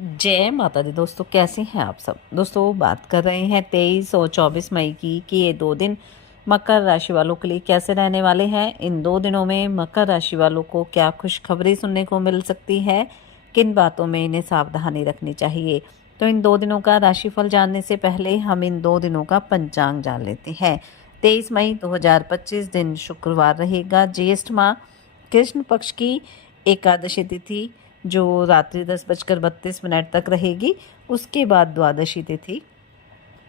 जय माता दी दोस्तों, कैसे हैं आप सब। दोस्तों बात कर रहे हैं 23 और 24 मई की कि ये 2 दिन मकर राशि वालों के लिए कैसे रहने वाले हैं। इन 2 दिनों में मकर राशि वालों को क्या खुशखबरी सुनने को मिल सकती है, किन बातों में इन्हें सावधानी रखनी चाहिए। तो इन 2 दिनों का राशिफल जानने से पहले हम इन 2 दिनों का पंचांग जान लेते हैं। 23 मई 2025 दिन शुक्रवार रहेगा, ज्येष्ठ माह कृष्ण पक्ष की एकादशी तिथि जो रात्रि 10:32 तक रहेगी। उसके बाद द्वादशी तिथि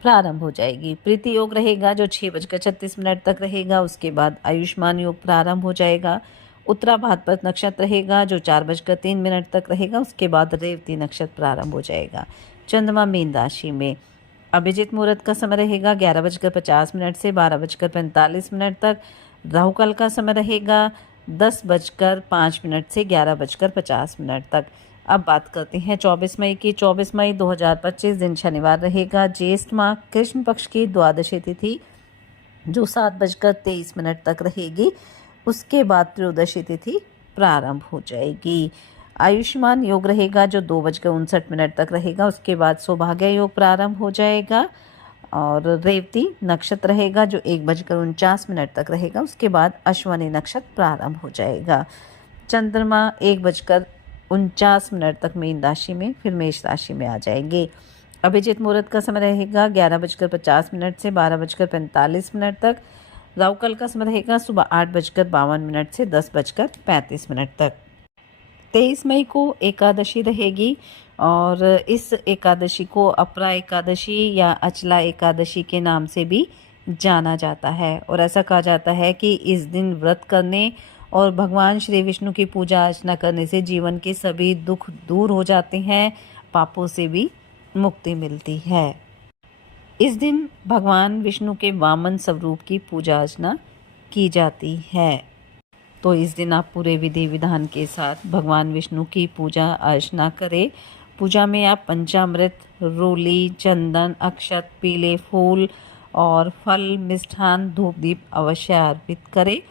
प्रारंभ हो जाएगी। प्रीति योग रहेगा जो 6:36 तक रहेगा। उसके बाद आयुष्मान योग प्रारंभ हो जाएगा। उत्तरा भाद्रपद नक्षत्र रहेगा जो 4:03 तक रहेगा। उसके बाद रेवती नक्षत्र प्रारंभ हो जाएगा। चंद्रमा मीन राशि में अभिजीत मुहूर्त का समय रहेगा 11:50 से 12:45 तक। राहु काल का समय रहेगा 10:05 से 11:50 तक। अब बात करते हैं 24 मई की। 24 मई 2025 दिन शनिवार रहेगा, ज्येष्ठ माह कृष्ण पक्ष की द्वादशी तिथि जो 7:23 तक रहेगी। उसके बाद त्रयोदशी तिथि प्रारंभ हो जाएगी। आयुष्मान योग रहेगा जो 2:59 तक रहेगा। उसके बाद सौभाग्य योग प्रारंभ हो जाएगा और रेवती नक्षत्र रहेगा जो 1:49 तक रहेगा। उसके बाद अश्वनी नक्षत्र प्रारंभ हो जाएगा। चंद्रमा 1:49 तक मीन राशि में फिर मेष राशि में आ जाएंगे। अभिजीत मुहूर्त का समय रहेगा 11:50 से 12:45 तक। राहु काल का समय रहेगा सुबह 8:52 से 10:35 तक। 23 मई को एकादशी रहेगी और इस एकादशी को अपरा एकादशी या अचला एकादशी के नाम से भी जाना जाता है। और ऐसा कहा जाता है कि इस दिन व्रत करने और भगवान श्री विष्णु की पूजा अर्चना करने से जीवन के सभी दुख दूर हो जाते हैं, पापों से भी मुक्ति मिलती है। इस दिन भगवान विष्णु के वामन स्वरूप की पूजा अर्चना की जाती है। तो इस दिन आप पूरे विधि विधान के साथ भगवान विष्णु की पूजा अर्चना करें। पूजा में आप पंचामृत, रोली, चंदन, अक्षत, पीले फूल और फल, मिष्ठान, धूप दीप अवश्य अर्पित करें।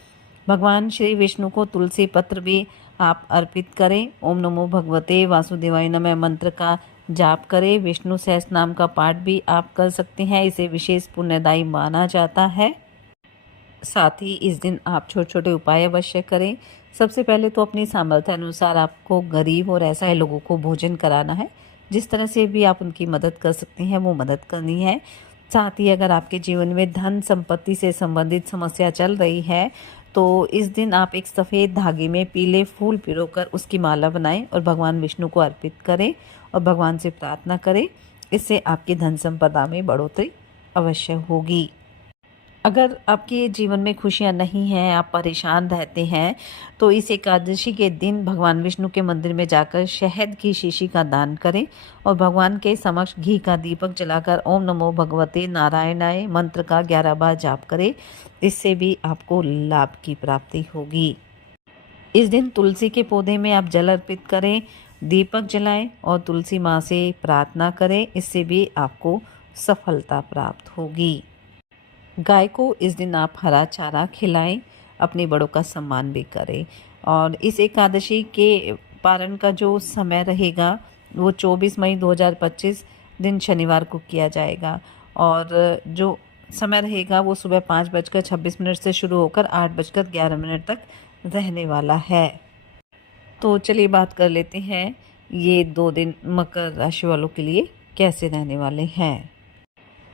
भगवान श्री विष्णु को तुलसी पत्र भी आप अर्पित करें। ओम नमो भगवते वासुदेवाय नमः मंत्र का जाप करें। विष्णु सहस्त्र नाम का पाठ भी आप कर सकते हैं, इसे विशेष पुण्यदायी माना जाता है। साथ ही इस दिन आप छोटे छोटे उपाय अवश्य करें। सबसे पहले तो अपनी सामर्थ्य अनुसार आपको गरीब और असहाय लोगों को भोजन कराना है। जिस तरह से भी आप उनकी मदद कर सकते हैं वो मदद करनी है। साथ ही अगर आपके जीवन में धन संपत्ति से संबंधित समस्या चल रही है तो इस दिन आप एक सफ़ेद धागे में पीले फूल पिरोकर उसकी माला बनाएं और भगवान विष्णु को अर्पित करें और भगवान से प्रार्थना करें। इससे आपकी धन संपदा में बढ़ोतरी अवश्य होगी। अगर आपके जीवन में खुशियां नहीं हैं, आप परेशान रहते हैं, तो इस एकादशी के दिन भगवान विष्णु के मंदिर में जाकर शहद की शीशी का दान करें और भगवान के समक्ष घी का दीपक जलाकर ओम नमो भगवते नारायणाय मंत्र का 11 बार जाप करें। इससे भी आपको लाभ की प्राप्ति होगी। इस दिन तुलसी के पौधे में आप जल अर्पित करें, दीपक जलाएं और तुलसी माँ से प्रार्थना करें। इससे भी आपको सफलता प्राप्त होगी। गाय को इस दिन आप हरा चारा खिलाएं, अपने बड़ों का सम्मान भी करें। और इस एकादशी के पारण का जो समय रहेगा वो 24 मई 2025 दिन शनिवार को किया जाएगा और जो समय रहेगा वो सुबह 5:26 से शुरू होकर 8:11 तक रहने वाला है। तो चलिए बात कर लेते हैं ये 2 दिन मकर राशि वालों के लिए कैसे रहने वाले हैं।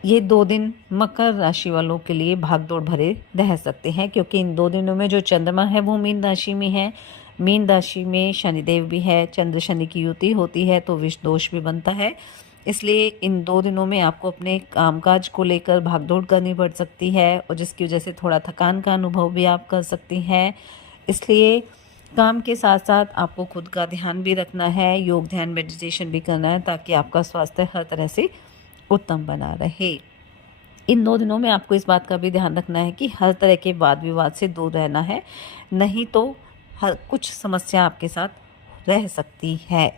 ये 2 दिन मकर राशि वालों के लिए भागदौड़ भरे रह सकते हैं क्योंकि इन 2 दिनों में जो चंद्रमा है वो मीन राशि में है। मीन राशि में शनिदेव भी है, चंद्र शनि की युति होती है तो विष दोष भी बनता है। इसलिए इन 2 दिनों में आपको अपने कामकाज को लेकर भागदौड़ करनी पड़ सकती है और जिसकी वजह से थोड़ा थकान का अनुभव भी आप कर सकती हैं। इसलिए काम के साथ साथ आपको खुद का ध्यान भी रखना है, योग ध्यान मेडिटेशन भी करना है ताकि आपका स्वास्थ्य हर तरह से उत्तम बना रहे। इन 2 दिनों में आपको इस बात का भी ध्यान रखना है कि हर तरह के वाद विवाद से दूर रहना है, नहीं तो हर कुछ समस्या आपके साथ रह सकती है।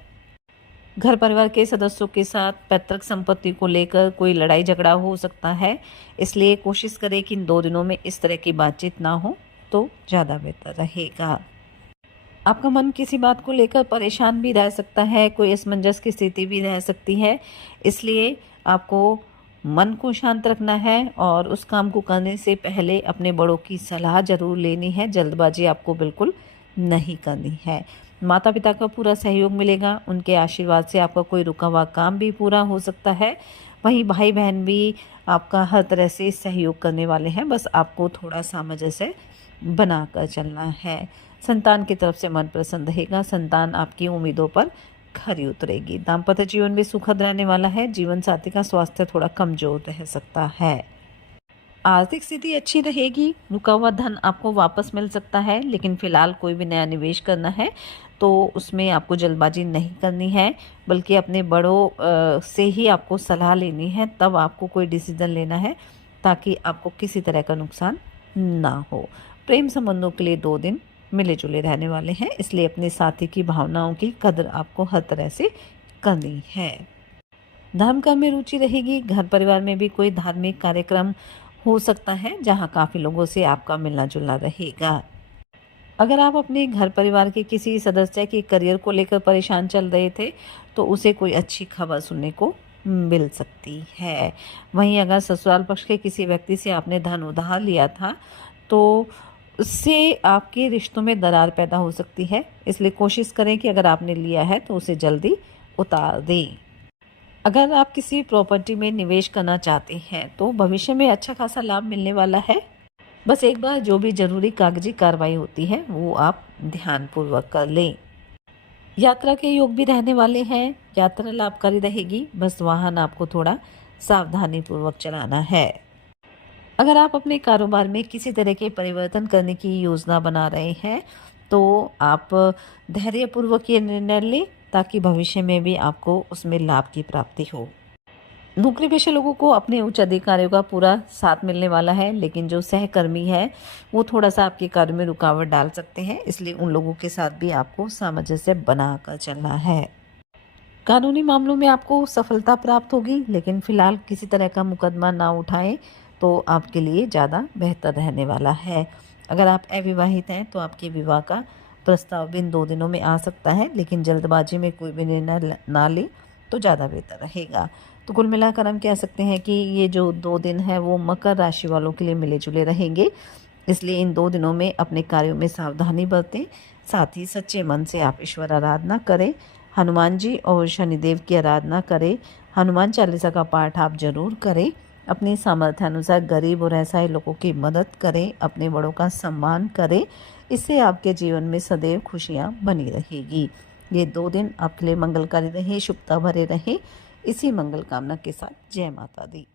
घर परिवार के सदस्यों के साथ पैतृक संपत्ति को लेकर कोई लड़ाई झगड़ा हो सकता है, इसलिए कोशिश करें कि इन 2 दिनों में इस तरह की बातचीत ना हो तो ज़्यादा बेहतर रहेगा। आपका मन किसी बात को लेकर परेशान भी रह सकता है, कोई असमंजस की स्थिति भी रह सकती है। इसलिए आपको मन को शांत रखना है और उस काम को करने से पहले अपने बड़ों की सलाह ज़रूर लेनी है। जल्दबाजी आपको बिल्कुल नहीं करनी है। माता-पिता का पूरा सहयोग मिलेगा, उनके आशीर्वाद से आपका कोई रुका हुआ काम भी पूरा हो सकता है। वहीं भाई-बहन भी आपका हर तरह से सहयोग करने वाले हैं, बस आपको थोड़ा सामंजस्य बनाकर चलना है। संतान की तरफ से मन प्रसन्न रहेगा, संतान आपकी उम्मीदों पर खरी उतरेगी। दाम्पत्य जीवन भी सुखद रहने वाला है, जीवन साथी का स्वास्थ्य थोड़ा कमज़ोर रह सकता है। आर्थिक स्थिति अच्छी रहेगी, रुका हुआ धन आपको वापस मिल सकता है, लेकिन फ़िलहाल कोई भी नया निवेश करना है तो उसमें आपको जल्दबाजी नहीं करनी है, बल्कि अपने बड़ों से ही आपको सलाह लेनी है, तब आपको कोई डिसीज़न लेना है ताकि आपको किसी तरह का नुकसान ना हो। प्रेम संबंधों के लिए 2 दिन मिले-जुले रहने वाले हैं, इसलिए अपने साथी की भावनाओं की कदर आपको हर तरह से करनी है। धर्म कर्म में रुचि रहेगी, घर परिवार में भी कोई धार्मिक कार्यक्रम हो सकता है जहाँ काफ़ी लोगों से आपका मिलना-जुलना रहेगा। अगर आप अपने घर परिवार के किसी सदस्य के करियर को लेकर परेशान चल रहे थे, तो उसे कोई अच्छी खबर सुनने को मिल सकती है। वहीं अगर ससुराल पक्ष के किसी व्यक्ति से आपने धन उधार लिया था, तो उससे आपके रिश्तों में दरार पैदा हो सकती है। इसलिए कोशिश करें कि अगर आपने लिया है तो उसे जल्दी उतार दें। अगर आप किसी प्रॉपर्टी में निवेश करना चाहते हैं, तो भविष्य में अच्छा खासा लाभ मिलने वाला है। बस एक बार जो भी ज़रूरी कागजी कार्रवाई होती है वो आप ध्यानपूर्वक कर लें। यात्रा के योग भी रहने वाले हैं, यात्रा लाभकारी रहेगी, बस वाहन आपको थोड़ा सावधानी पूर्वक चलाना है। अगर आप अपने कारोबार में किसी तरह के परिवर्तन करने की योजना बना रहे हैं, तो आप धैर्यपूर्वक ये निर्णय लें ताकि भविष्य में भी आपको उसमें लाभ की प्राप्ति हो। नौकरी पेशे लोगों को अपने उच्च अधिकारियों का पूरा साथ मिलने वाला है, लेकिन जो सहकर्मी है वो थोड़ा-सा आपके कार्य में रुकावट डाल सकते हैं, इसलिए उन लोगों के साथ भी आपको सामंजस्य बनाकर चलना है। कानूनी मामलों में आपको सफलता प्राप्त होगी, लेकिन फ़िलहाल किसी तरह का मुकदमा ना उठाएं तो आपके लिए ज़्यादा बेहतर रहने वाला है। अगर आप अविवाहित हैं तो आपके विवाह का प्रस्ताव भी इन 2 दिनों में आ सकता है, लेकिन जल्दबाजी में कोई भी निर्णय ना लें तो ज़्यादा बेहतर रहेगा। तो कुल मिलाकर हम कह सकते हैं कि ये जो 2 दिन हैं वो मकर राशि वालों के लिए मिले-जुले रहेंगे। इसलिए इन 2 दिनों में अपने कार्यों में सावधानी बरतें, साथ ही सच्चे मन से आप ईश्वर आराधना करें, हनुमान जी और शनिदेव की आराधना करें, हनुमान चालीसा का पाठ आप ज़रूर करें, अपनी सामर्थ्य अनुसार गरीब और असहाय लोगों की मदद करें, अपने बड़ों का सम्मान करें। इससे आपके जीवन में सदैव खुशियाँ बनी रहेगी। ये 2 दिन आपके लिए मंगलकारी रहे, शुभता भरे रहे। इसी मंगल कामना के साथ जय माता दी।